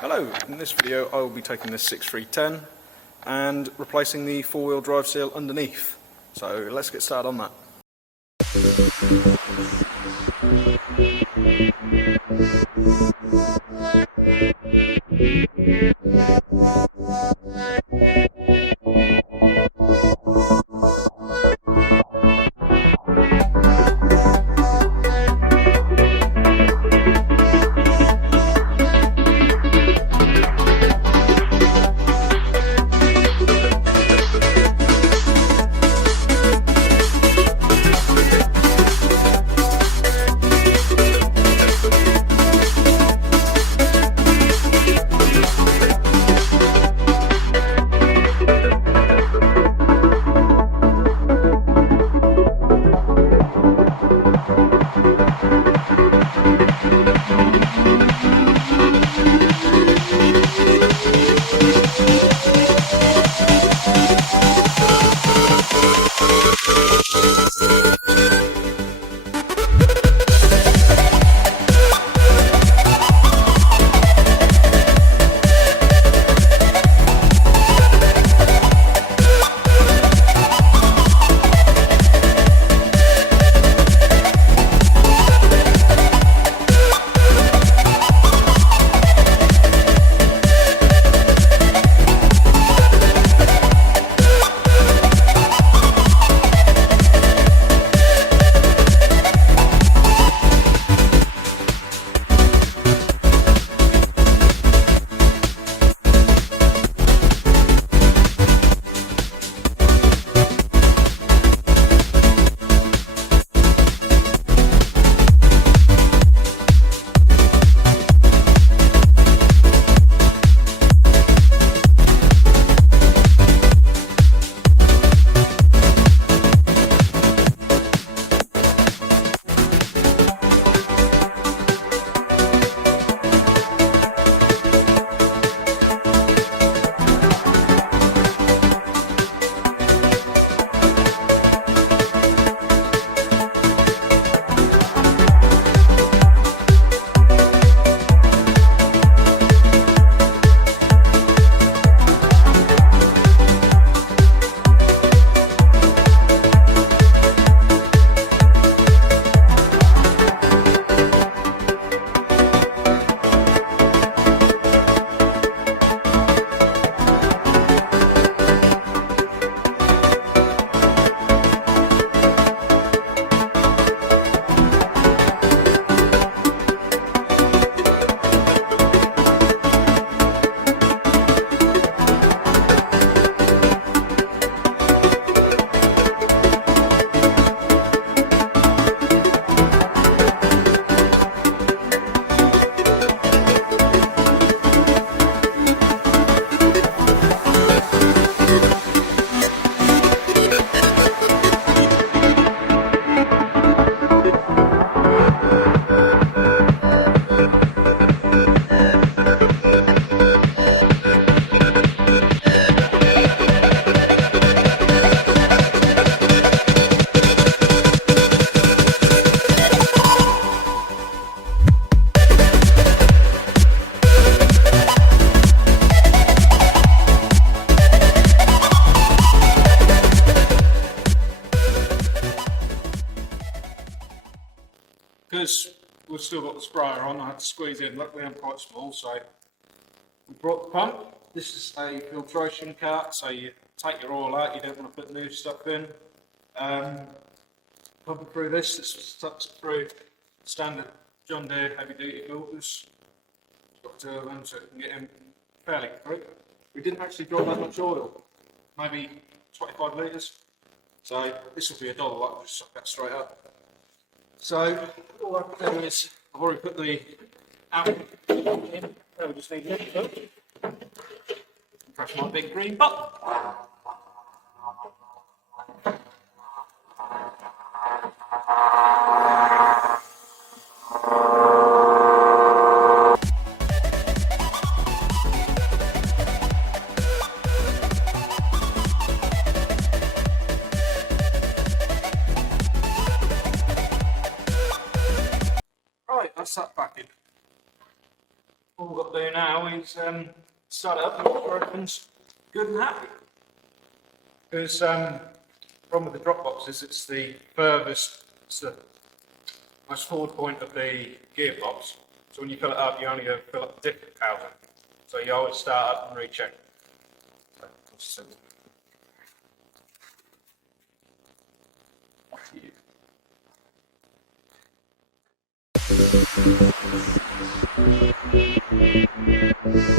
Hello, in this video I will be taking this 6310 and replacing the four-wheel drive seal underneath. So let's get started on that. Because we've still got the sprayer on, I had to squeeze in. Luckily I'm quite small, so we brought the pump. This is a filtration cart, so you take your oil out, you don't want to put new stuff in. Pump it through this sucks it through standard John Deere heavy duty filters. It's got two of them so it can get in fairly quick. We didn't actually drop that much oil, maybe 25 litres. So this will be a dollar, I'll just suck that straight up. So all I've done is I've already put the outlet in. So we just need to press my big green button. Right, that's that back in. All we've got to do now is start it up and make sure everything's good and happy. Because problem with the drop boxes, it's the furthest, it's the most forward point of the gearbox. So when you fill it up, you only go fill up the diff housing. So you always start up and recheck. So, Thank you.